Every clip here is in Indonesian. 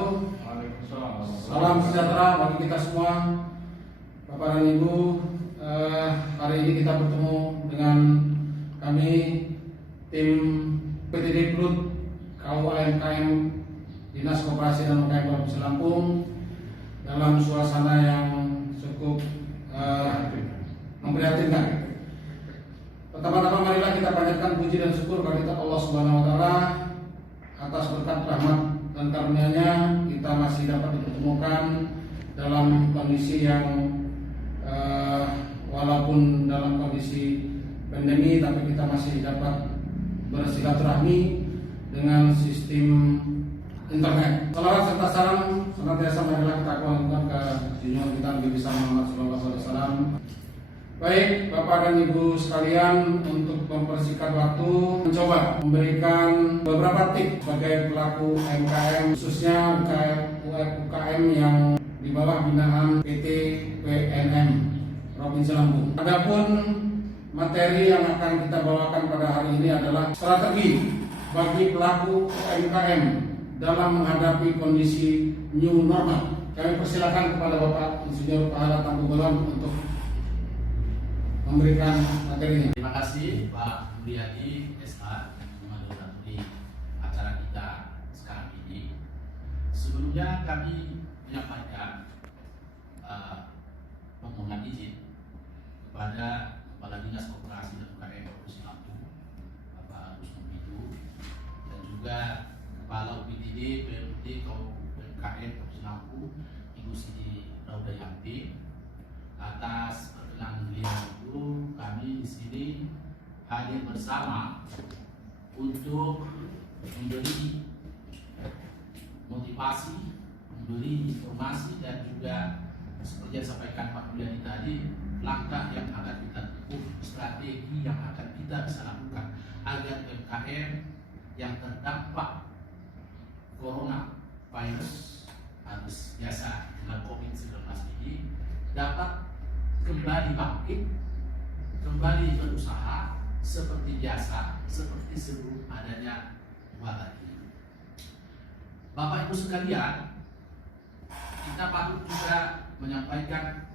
wabarakatuh. Salam sejahtera bagi kita semua, Bapak dan Ibu. Hari ini kita bertemu dengan kami tim PTD Plut KUMKM Dinas Koperasi dan UKM Provinsi Lampung dalam suasana yang cukup memprihatinkan. Pertama-tama marilah kita panjatkan puji dan syukur kepada Allah Subhanahu wa taala atas berkat rahmat dan karunia-Nya kita masih dapat dipertemukan dalam kondisi yang walaupun dalam kondisi pandemi tapi kita masih dapat bersilaturahmi dengan sistem internet. Salawat serta salam senantiasa marilah kita kurangkan ke junjungan kita Nabi besar Muhammad sallallahu alaihi wasallam. Baik, Bapak dan Ibu sekalian, untuk mempersingkat waktu, mencoba memberikan beberapa tips sebagai pelaku UMKM, khususnya UKM yang di bawah binaan PT PNM Provinsi Lampung. Adapun materi yang akan kita bawakan pada hari ini adalah strategi bagi pelaku UMKM dalam menghadapi kondisi new normal. Kami persilakan kepada Bapak Insinyur Pahala Tanggubolon untuk memberikan materinya. Terima kasih Pak Mulyadi SH menghadiri acara kita sekarang ini. Sebelumnya kami menyampaikan permohonan izin kepada Kepala Dinas Koperasi dan UKM Provinsi Lampung, Bapak Agus Mubidu, dan juga Kepala UPTD PMD KUMKM Provinsi Lampung, Ibu Siti Raudayanti. Atas perkenan beliau itu, kami di sini hadir bersama untuk memberi motivasi, memberi informasi, dan juga seperti yang disampaikan Pak Mulyadi tadi, langkah yang akan kita tempuh, strategi yang akan kita bisa lakukan agar UMKM yang terdampak corona virus harus biasa dengan COVID-19 ini dapat kembali bangkit, kembali berusaha seperti biasa, seperti sebelum adanya wabah ini. Bapak Ibu sekalian, kita patut juga menyampaikan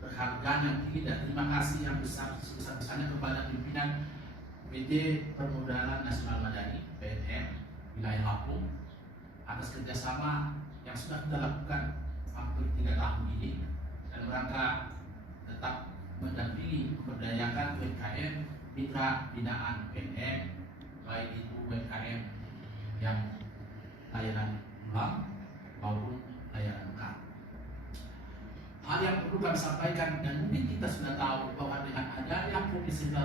penghargaan yang tinggi dan terima kasih yang besar-besarnya kepada pimpinan PT Permodalan Nasional Madani PNM wilayah Lampung atas kerjasama yang sudah kita lakukan hampir 3 tahun ini dan rangka tetap mendampingi memberdayakan UMKM mitra binaan PNM, baik itu UMKM yang layanan ulang maupun layanan bekal. Hal yang perlu kami sampaikan, dan mungkin kita sudah tahu bahwa dengan adanya COVID-19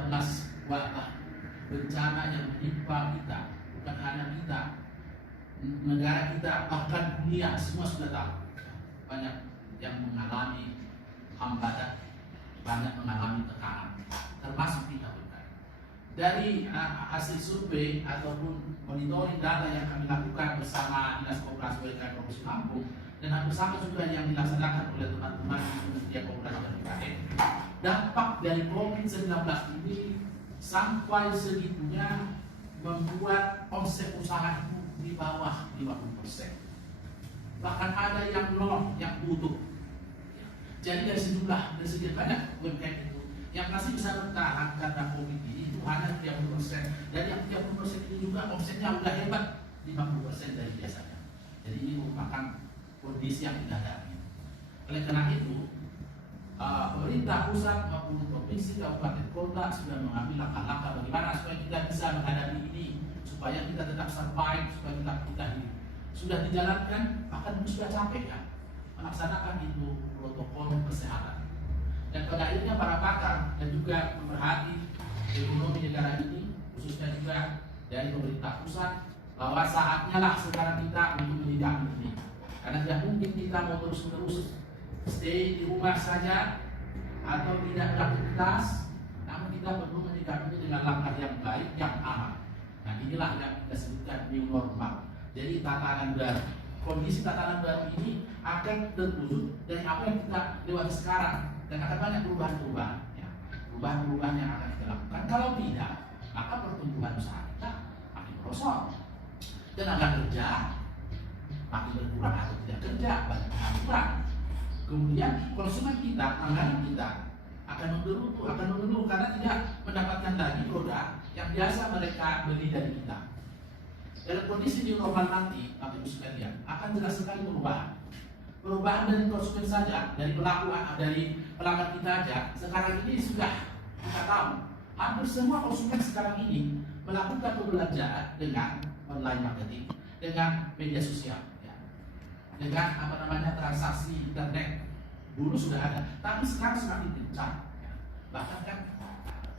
wabah bencana yang menimpa kita, bukan hanya kita, negara kita, bahkan dunia semua sudah tahu banyak yang mengalami hambatan, banyak mengalami tekanan, termasuk kita bukan. Dari hasil survei ataupun monitoring data yang kami lakukan bersama Dinas Koperasi UMKM Provinsi Lampung dan bersama juga yang dilaksanakan oleh teman-teman di Kementerian Koperasi dan UKM, dampak dari COVID-19 ini sampai segitunya membuat omset usaha itu di bawah 50%. Bahkan ada yang nol, yang tutup. Jadi dari sekian banyak UMKM itu yang masih bisa bertahan karena COVID ini itu hanya 30%. Dan yang 30% itu juga omsetnya udah hebat 50% dari biasanya. Jadi ini merupakan kondisi yang kita hadapi. Oleh karena itu, pemerintah pusat maupun provinsi, kabupaten, kota sudah mengambil langkah-langkah bagaimana supaya kita bisa menghadapi ini, supaya kita tetap survive, supaya kita hidup. Sudah dijalankan, bahkan sudah capek kan melaksanakan itu protokol kesehatan. Dan pada akhirnya para pakar dan juga pemerhati ekonomi negara ini, khususnya juga dari pemerintah pusat, bahwa saatnya lah sekarang kita untuk menyikapi ini. Karena tidak mungkin kita mau terus-menerus stay di rumah saja atau tidak beraktivitas, namun kita perlu menyikapi dengan langkah yang baik, yang aman. Nah inilah yang kita sebutkan new normal. Jadi tatanan baru, kondisi tatanan baru ini akan terwujud dari apa yang kita lewati sekarang dan akan banyak perubahan-perubahan, ya. Perubahan-perubahan yang akan kita lakukan. Kalau tidak, maka pertumbuhan usaha kita makin merosot, tenaga kerja makin berkurang. kurang atau tidak kerja, banyak pengangguran. Kemudian konsumen kita, langganan kita akan mengeluh karena tidak mendapatkan lagi produk yang biasa mereka beli dari kita. Dalam kondisi new normal nanti, Bapak Ibu sekalian, akan jelas sekali perubahan dari konsumen saja, dari pelanggan kita aja. Sekarang ini sudah kita tahu, hampir semua konsumen sekarang ini melakukan pembelanjaan dengan online marketing, dengan media sosial, ya. Dengan transaksi internet. Dulu sudah ada, tapi sekarang semakin kencang. Ya. Bahkan kan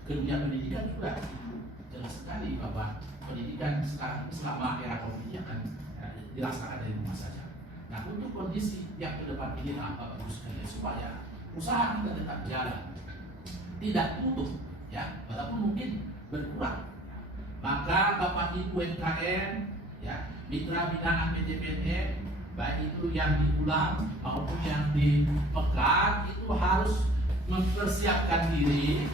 dunia pendidikan juga itu jelas sekali bahwa pendidikan sekarang selama era COVID ini akan dilaksanakan dari rumah saja. Nah, untuk kondisi yang ke depan ini Bapak Ibu sekalian, supaya usaha kita tetap jalan, tidak tutup, ya, walaupun mungkin berkurang, maka Bapak Ibu UMKM, ya, mitra binaan PJPNE, baik itu yang diulang maupun yang dipegang, itu harus mempersiapkan diri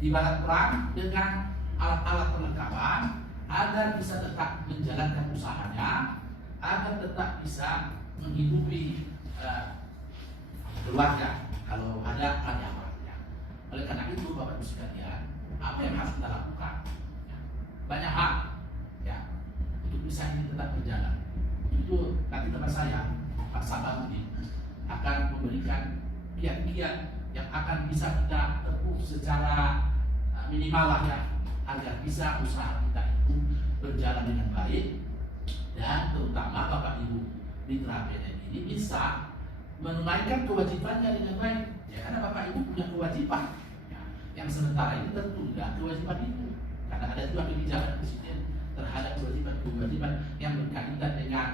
ibarat perang dengan alat-alat perlengkapan agar bisa tetap menjalankan usahanya, agar tetap bisa menghidupi keluarga kalau ada karyawannya. Oleh karena itu Bapak Ibu sekalian, apa yang harus kita lakukan? Ya, banyak hal, ya, untuk bisa ini tetap berjalan. Itu nanti teman saya Pak Sabarudin akan memberikan kiat-kiat yang akan bisa kita tempuh secara minimal lah, ya, agar bisa usaha kita itu berjalan dengan baik, dan terutama Bapak Ibu mitra PNN ini bisa menunaikan kewajibannya dengan baik, ya, karena Bapak Ibu punya kewajiban, ya, yang sementara ini tertunda kewajiban itu karena ada juga kebijakan Presiden terhadap kewajiban yang berkaitan dengan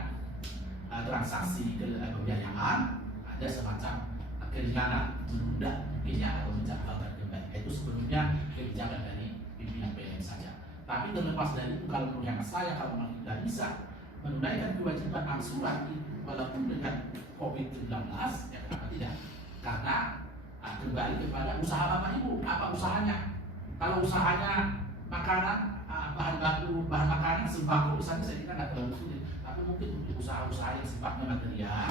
transaksi pembiayaan. Ada semacam keringanan menunda mungkinnya atau mencatatkan kembali. Itu sebenarnya kebijakan dari pimpinan PNN saja. Tapi terlepas dari itu, kalau menurut saya, kalau memang kita bisa menunaikan kewajiban angsuran itu walaupun dengan COVID-19, ya kenapa tidak? Karena kembali kepada usaha Bapak Ibu, apa usahanya? Kalau usahanya makanan, bahan baku, bahan makanan, sembako, misalnya, saya kira nggak terlalu sulit. Tapi mungkin untuk usaha-usaha yang sifatnya material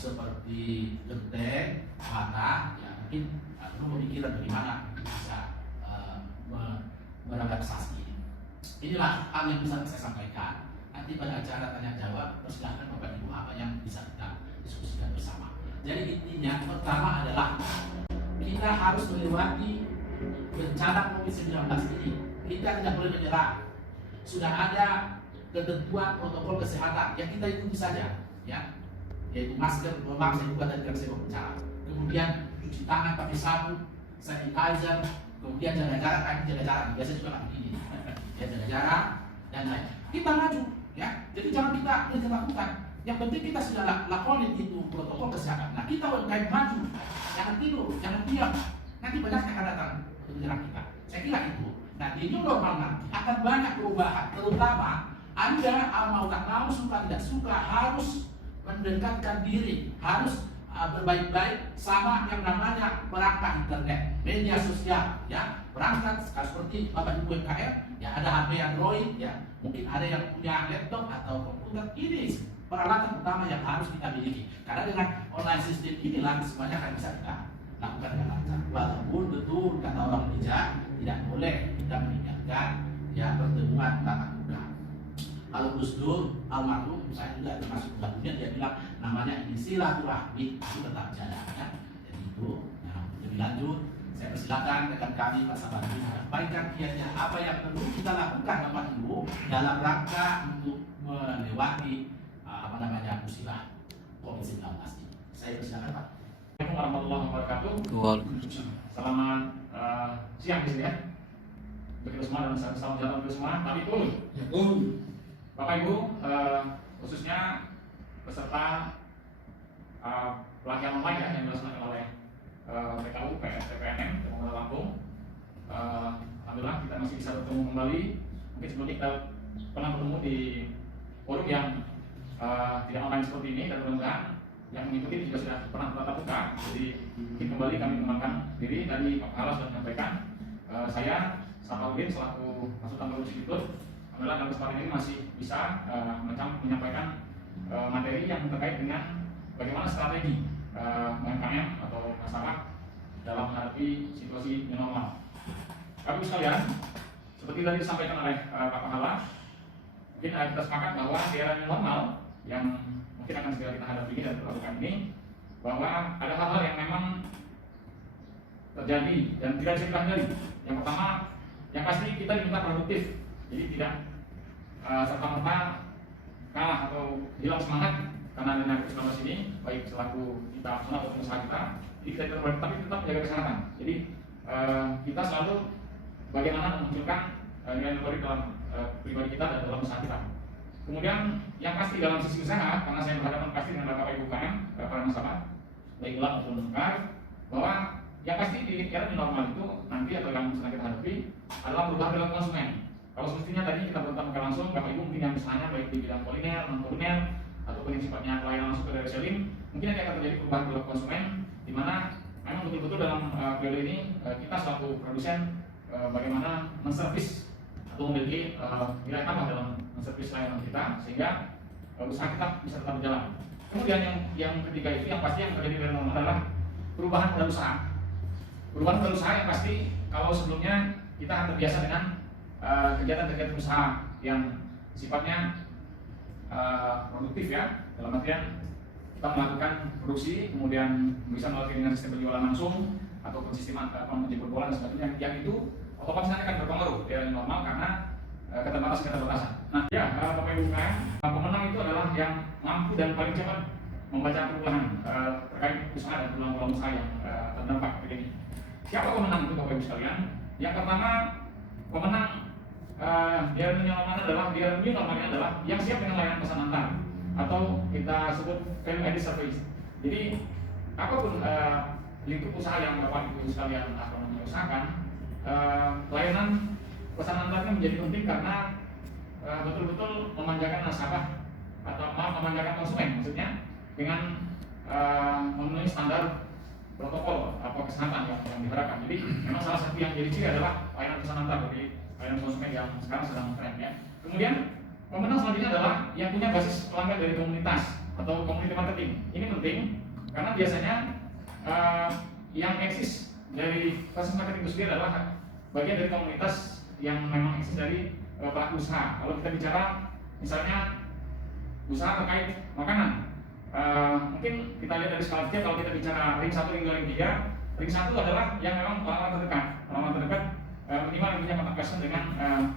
seperti genteng, bata, ya mungkin perlu pemikiran bagaimana bisa merelaksasi ini. Inilah hal yang bisa saya sampaikan. Nanti pada acara tanya jawab, persilahkan Bapak Ibu apa yang bisa kita diskusikan bersama. Jadi intinya pertama adalah kita harus melewati bencana COVID-19 ini. Kita tidak boleh menyerah. Sudah ada ketentuan protokol kesehatan yang kita ikuti saja, ya, yaitu masker, memang saya buka tadi kan saya berbicara. Kemudian cuci tangan pakai sabun, sanitizer, kemudian jaga jarak, kaki jaga jarak. Biasa juga kan begini, ya, jaga jarak dan lain. Kita maju, ya. Jadi jangan kita lakukan. Yang penting kita sudah lakonin itu protokol kesehatan. Nah, kita UMKM maju, jangan tidur, jangan diam. Nanti banyak yang akan datang untuk menyerang kita. Saya kira itu. Nah, di new normal nanti akan banyak perubahan, terutama Anda mau tak mau, suka tidak suka, harus mendekatkan diri, harus berbaik-baik sama yang namanya perangkat internet, media sosial, ya, perangkat seperti Bapak Ibu UMKM, ya, ada HP Android, ya, mungkin ada yang punya laptop atau komputer. Ini peralatan utama yang harus kita miliki, karena dengan online system inilah semuanya akan bisa kita lakukan dengan lancar. Walaupun betul kata orang bijak, tidak boleh kita meninggalkan, ya, pertemuan tatap muka. Kalau Gus Dur almarhum, saya juga termasuk lagunya, dia bilang namanya ini silaturahmi itu tetap jalan, ya. Jadi itu, nah, lebih lanjut saya persilakan rekan kami Pak Sabarudin menyampaikan kiatnya apa yang perlu kita lakukan Bapak Ibu dalam rangka untuk melewati musibah COVID-19 ini. Saya persilakan Pak. Assalamualaikum warahmatullahi wabarakatuh. Selamat siang di sini, ya. Begitu semua dan salam jalan untuk semua. Tapi pun, Ya pun, Bapak Ibu, khususnya peserta pelatihan online, ya, yang dilaksanakan oleh PKU PPNM Kota Lampung. Alhamdulillah kita masih bisa bertemu kembali. Mungkin sebelumnya kita pernah bertemu di forum yang tidak online seperti ini, dan mudah-mudahan yang mengikuti juga sudah pernah tatap muka. Jadi mungkin kembali kami mengembangkan diri. Tadi Pak Kalas sudah menyampaikan, saya Sabarudin selaku Konsultan Produksi Institut, alhamdulillah dalam kesempatan ini masih bisa menyampaikan materi yang yang terkait dengan bagaimana strategi UMKM atau masyarakat dalam menghadapi situasi new normal. Bapak Ibu sekalian, seperti tadi disampaikan oleh Pak Pahala, mungkin kita sepakat bahwa di era new normal yang mungkin akan segera kita hadapi dan terlakukan ini, bahwa ada hal-hal yang memang terjadi dan tidak bisa kita hindari. Yang pertama, yang pasti kita diminta produktif, jadi tidak serta-merta kalah atau hilang semangat karena adanya COVID-19 ini, baik selaku kita maupun usaha kita. Jadi kita tetap, tapi tetap menjaga kesehatan. Jadi kita selalu bagaimana memunculkan nilai-nilai dalam pribadi kita dan dalam usaha kita. Kemudian yang pasti dalam sisi usaha, karena saya berhadapan pasti dengan Bapak Ibu UKM, para nasabah, baik gelap maupun terbuka, bahwa yang pasti di era new normal itu nanti atau yang sedang kita hadapi adalah perubahan perilaku konsumen. Kalau semestinya tadi kita bertemu langsung, Bapak Ibu mungkin yang usahanya baik di bidang kuliner, non kuliner, ataupun yang sifatnya pelayanan langsung ke reselling, mungkin nanti akan terjadi perubahan perilaku konsumen, di mana memang betul-betul dalam periode ini kita selaku produsen bagaimana menservis atau memiliki nilai tambah dalam menservis layanan kita sehingga usaha kita bisa tetap berjalan. Kemudian yang ketiga itu yang pasti yang terjadi dari normal adalah perubahan modal usaha. Perubahan modal usaha yang pasti kalau sebelumnya kita terbiasa dengan kegiatan-kegiatan usaha yang sifatnya produktif ya, dalam artian kita melakukan produksi kemudian bisa melalui dengan sistem penjualan langsung ataupun sistem menjemput bola dan sebagainya, yang itu otomatis nanti akan berpengaruh di era normal karena keterbatasan. Nah ya, Bapak Ibu UKM, pemenang itu adalah yang mampu dan paling cepat membaca perubahan terkait usaha dan peluang-peluang usaha yang terdampak begini. Siapa pemenang itu Bapak Ibu sekalian? Yang pertama, pemenang di era new normal adalah yang siap dengan layanan pesan antar atau kita sebut value added service. Jadi apapun lingkup usaha yang Bapak Ibu sekalian akan mengusahakan, layanan pesan antarnya menjadi penting karena betul-betul memanjakan nasabah atau memanjakan konsumen, maksudnya dengan memenuhi standar protokol atau kesehatan yang diharapkan. Jadi memang salah satu yang jadi ciri adalah layanan pesan antar bagi layanan konsumen yang sekarang sedang tren ya. Kemudian pemenang selanjutnya adalah yang punya basis pelanggan dari komunitas atau community marketing. Ini penting karena biasanya yang eksis dari basis marketing itu sendiri adalah bagian dari komunitas yang memang eksis dari pelaku usaha. Kalau kita bicara misalnya usaha terkait makanan, mungkin kita lihat dari skala kecil. Kalau kita bicara ring 1, ring 2, ring 3, ring 1 adalah yang memang orang-orang terdekat minimal yang punya kontak person dengan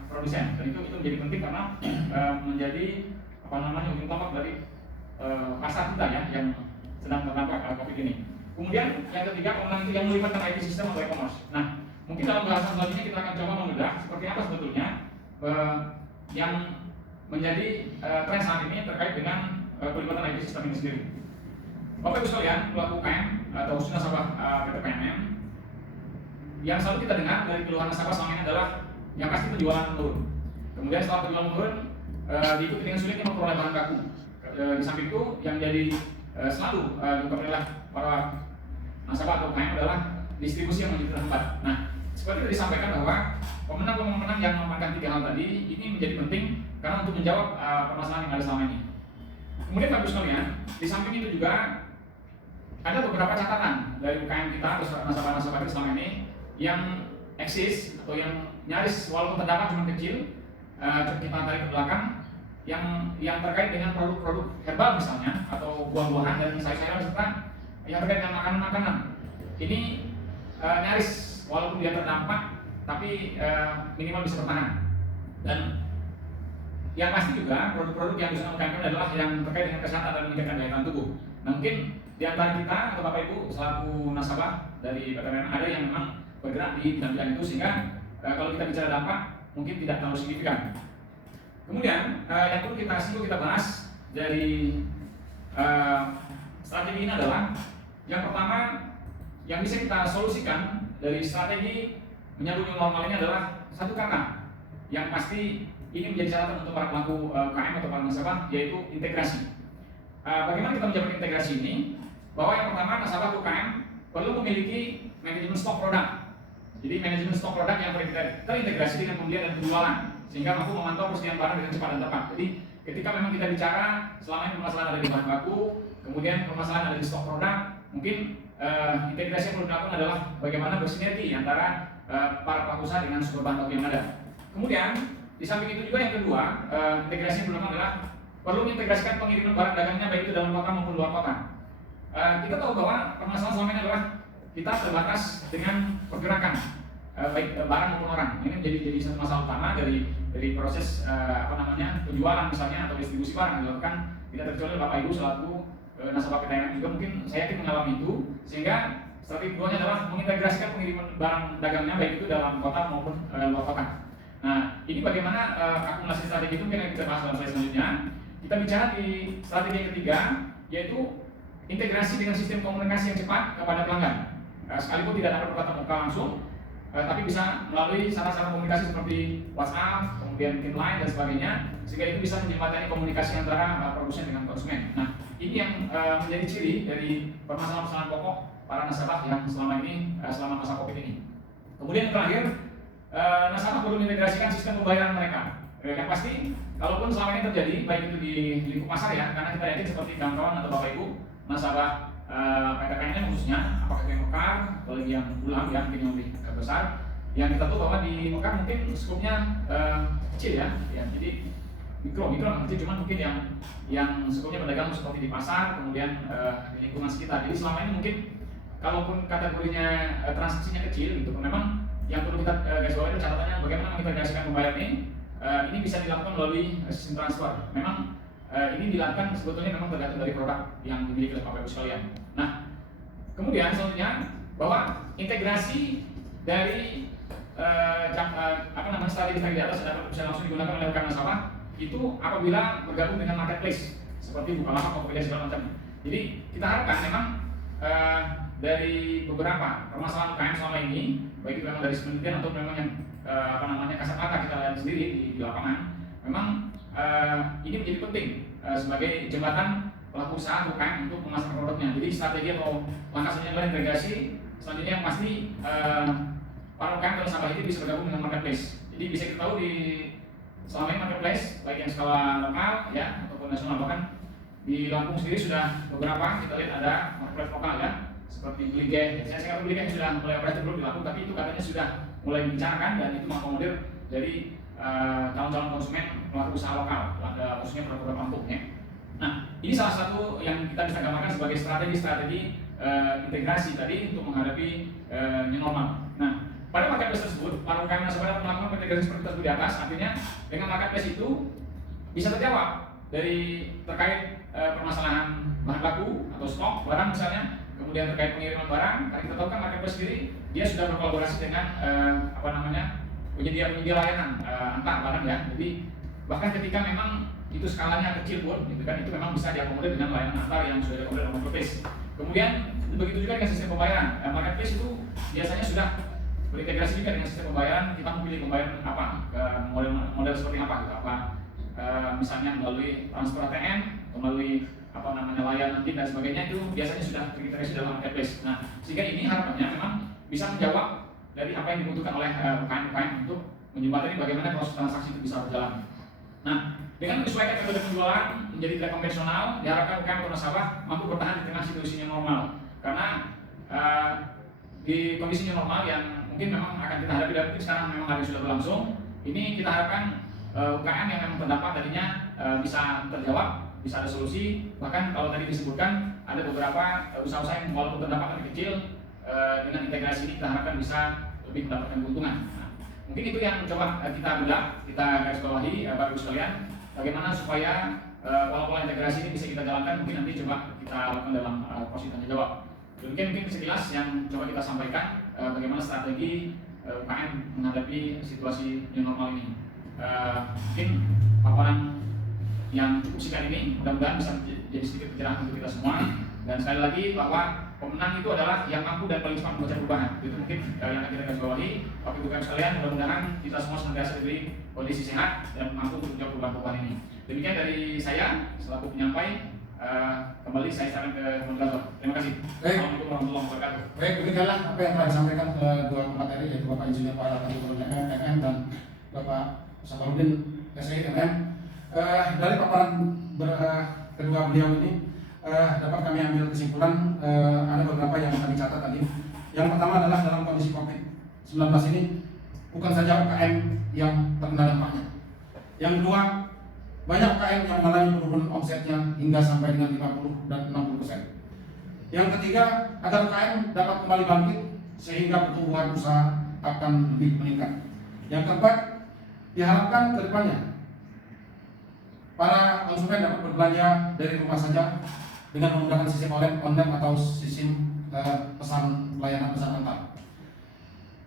produsen, dan itu menjadi penting karena menjadi ujung tombak dari pasar kita ya yang sedang terdampak COVID ini. Kemudian yang ketiga, pemenang itu yang melibatkan IT system atau e-commerce. Nah, mungkin dalam bahasan selanjutnya kita akan coba membedah seperti apa sebetulnya yang menjadi tren saat ini terkait dengan pelibatan IT system ini sendiri. Bapak Ibu sekalian, pelaku UKM atau khususnya nasabah PT PNM, yang selalu kita dengar dari keluhan nasabah selama ini adalah yang pasti penjualan menurun. Kemudian setelah penjualan menurun, diikuti dengan sulitnya memperoleh bahan baku. Di samping itu yang jadi selalu diungkapkan oleh para nasabah atau UKM adalah distribusi yang menjadi terhambat. Nah, seperti tadi disampaikan bahwa pemenang-pemenang yang memakan 3 hal tadi ini menjadi penting karena untuk menjawab permasalahan yang ada selama ini. Kemudian Bapak Ibu sekalian, di samping itu juga ada beberapa catatan dari UKM kita atau nasabah-nasabah kita selama ini yang eksis atau yang nyaris walaupun terdapat cuma kecil, kita tarik ke belakang, yang terkait dengan produk-produk herbal misalnya atau buah-buahan dan sayur-sayuran serta yang terkait dengan makanan-makanan. Ini nyaris walaupun dia terdampak tapi minimal bisa bertahan. Dan yang pasti juga produk-produk yang bisa UKM adalah yang terkait dengan kesehatan dan meningkatkan daya tahan tubuh. Nah, mungkin di antara kita atau Bapak Ibu selaku nasabah dari PTPN ada yang memang bergerak di bidang itu sehingga kalau kita bicara dampak mungkin tidak terlalu signifikan. Kemudian yang perlu kita bahas dari strategi ini adalah yang pertama yang bisa kita solusikan dari strategi menyambut new normal ini adalah satu kata yang pasti ini menjadi catatan untuk para pelaku UKM atau para nasabah, yaitu integrasi. Bagaimana kita menjaga integrasi ini? Bahwa yang pertama nasabah UKM perlu memiliki manajemen stok produk. Jadi manajemen stok produk yang terintegrasi dengan pembelian dan penjualan sehingga mampu memantau persediaan barang dengan cepat dan tepat. Jadi ketika memang kita bicara selama ini permasalahan ada di bahan baku, kemudian permasalahan ada di stok produk, mungkin integrasi yang perlu dilakukan adalah bagaimana bersinergi antara para pelaku usaha dengan sumber bahan baku yang ada. Kemudian di samping itu juga yang kedua, integrasi yang perlu dilakukan adalah perlu mengintegrasikan pengiriman barang dagangnya baik itu dalam kota maupun luar kota. Kita tahu bahwa permasalahan selama ini adalah kita terbatas dengan pergerakan baik barang maupun orang. Ini jadi satu masalah utama dari proses penjualan misalnya atau distribusi barang dilakukan tidak terkecuali Bapak Ibu selaku nasabah PTM juga mungkin saya yakin mengalami itu, sehingga strategi keduanya adalah mengintegrasikan pengiriman barang dagangnya baik itu dalam kota maupun luar kota. Nah, ini bagaimana akumulasi strategi itu mungkin yang kita bahas dalam slide selanjutnya. Kita bicara di strategi yang ketiga, yaitu integrasi dengan sistem komunikasi yang cepat kepada pelanggan. Sekalipun tidak dapat bertatap muka langsung, tapi bisa melalui sarana-sarana komunikasi seperti WhatsApp, kemudian mungkin Line dan sebagainya, sehingga itu bisa menjembatani komunikasi antara produsen dengan konsumen. Nah, ini yang menjadi ciri dari permasalahan pokok para nasabah yang selama ini selama masa Covid ini. Kemudian yang terakhir, nasabah perlu mengintegrasikan sistem pembayaran mereka. Yang pasti, kalaupun selama ini terjadi, baik itu di lingkup pasar ya, karena kita yakin seperti kawan-kawan atau Bapak Ibu, nasabah PTPN khususnya, apakah yang mekar atau lagi yang ulang ya, mungkin yang lebih besar. Yang kita tahu bahwa di mekar mungkin skupnya kecil ya, jadi mikro kecil, cuman mungkin yang skupnya pedagang seperti di pasar, kemudian di lingkungan sekitar. Jadi selama ini mungkin kalaupun kategorinya transaksinya kecil gitu, memang yang perlu kita garis bawahi itu catatannya bagaimana mengintegrasikan pembayaran ini bisa dilakukan melalui sistem transfer. Memang ini dilakukan sebetulnya memang tergantung dari produk yang dimiliki oleh Bapak Ibu sekalian. Nah, kemudian selanjutnya bahwa integrasi dari strategi di atas dapat bisa langsung digunakan oleh rekan nasabah itu apabila bergabung dengan marketplace seperti Bukalapak atau Tokopedia segala macam. Jadi kita harapkan memang dari beberapa permasalahan UKM selama ini, baik itu memang dari penelitian atau memang yang kasat mata kita lihat sendiri di lapangan, memang ini menjadi penting sebagai jembatan pelaku usaha UKM untuk memasarkan produknya. Jadi strategi atau langkah selanjutnya adalah integrasi. Selanjutnya yang pasti para UKM atau nasabah ini bisa bergabung dengan marketplace. Jadi bisa kita tahu di selama ini marketplace baik yang skala lokal ya ataupun nasional, bahkan di Lampung sendiri sudah beberapa kita lihat ada marketplace lokal ya, seperti Blige. Saya ingat Blige sudah mulai operasi belum di Lampung, tapi itu katanya sudah mulai dibicarakan dan itu mengakomodir dari calon-calon konsumen pelaku usaha lokal, khususnya produk-produk Lampung ya. Nah, ini salah satu yang kita bisa gambarkan sebagai strategi integrasi tadi untuk menghadapi new normal. Nah, pada marketplace tersebut, para UKM nasabah dapat melakukan integrasi seperti tersebut di atas. Artinya dengan marketplace itu bisa terjawab dari terkait permasalahan bahan baku atau stok barang misalnya, kemudian terkait pengiriman barang. Karena kita tahu kan marketplace sendiri dia sudah berkolaborasi dengan penyedia layanan antar barang ya. Jadi bahkan ketika memang itu skalanya kecil pun, gitu kan, itu memang bisa diakomodir dengan layanan antar yang sudah diakomodir oleh marketplace. Kemudian begitu juga dengan sistem pembayaran. Marketplace itu biasanya sudah berintegrasi juga dengan sistem pembayaran. Kita memilih pembayaran apa, model seperti apa, gitu. Misalnya melalui transfer ATM, atau melalui layanan PIN dan sebagainya, itu biasanya sudah terintegrasi dalam marketplace. Nah, sehingga ini harapannya memang bisa menjawab dari apa yang dibutuhkan oleh UKM untuk menjembatani bagaimana proses transaksi itu bisa berjalan. Nah, dengan menyesuaikan metode penjualan menjadi tidak konvensional, diharapkan UKM atau nasabah mampu bertahan di tengah situasinya normal. Karena di kondisinya normal yang mungkin memang akan kita hadapi dan mungkin sekarang memang hari sudah berlangsung, ini kita harapkan UKM yang memang terdampak tadinya bisa terjawab, bisa ada solusi. Bahkan kalau tadi disebutkan ada beberapa usaha-usaha yang walaupun terdampak lebih kecil, dengan integrasi ini kita harapkan bisa lebih mendapatkan keuntungan. Nah, mungkin itu yang coba kita bedah, kita garis bawahi Bapak Ibu sekalian, bagaimana supaya pola-pola integrasi ini bisa kita jalankan. Mungkin nanti coba kita lakukan dalam porsi tanya jawab. Demikian mungkin sekilas yang coba kita sampaikan bagaimana strategi UKM menghadapi situasi yang normal ini. Mungkin paparan yang cukup singkat ini mudah-mudahan bisa jadi sedikit pencerahan untuk kita semua. Dan sekali lagi bahwa pemenang itu adalah yang mampu dan paling cepat membaca perubahan. Itu mungkin yang akan kita garis bawahi. Bapak Ibu sekalian, mudah-mudahan kita semua senantiasa diberi kondisi sehat dan mampu untuk menjawab perubahan-perubahan ini. Demikian dari saya selaku penyampai. Kembali saya saran ke moderator. Terima kasih. Assalamualaikum warahmatullahi wabarakatuh. Baik, demikianlah apa yang telah disampaikan kedua pemateri, yaitu Bapak Insinyur Pak Ratati MM dan Bapak Safarudin SI MM. Dari paparan kedua beliau ini dapat kami ambil kesimpulan ada beberapa yang kami catat tadi. Yang pertama adalah dalam kondisi COVID-19 ini bukan saja UKM yang terkena dampaknya. Yang kedua, banyak UKM yang mengalami penurunan omsetnya hingga sampai dengan 50 dan 60%. Yang ketiga, agar UKM dapat kembali bangkit sehingga pertumbuhan usaha akan lebih meningkat. Yang keempat, diharapkan ke depannya para konsumen dapat berbelanja dari rumah saja dengan menggunakan sistem online atau sistem pesan layanan pesan antar.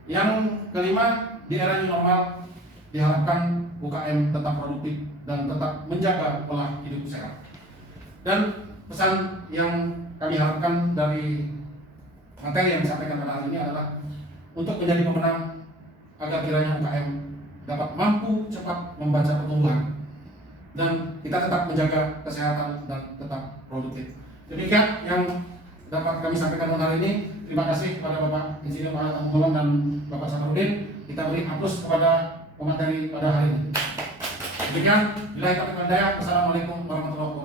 Yang kelima, di era new normal diharapkan UKM tetap produktif dan tetap menjaga pola hidup sehat. Dan pesan yang kami harapkan dari materi yang disampaikan pada hari ini adalah untuk menjadi pemenang agar kiranya UKM dapat mampu cepat membaca pertumbuhan dan kita tetap menjaga kesehatan dan tetap produktif. Demikian yang dapat kami sampaikan pada hari ini. Terima kasih kepada Bapak Insinyur Pak Tambulan dan Bapak Safarudin. Kita beri aplaus kepada pemateri pada hari ini. Demikian, bila kita Assalamualaikum warahmatullahi wabarakatuh.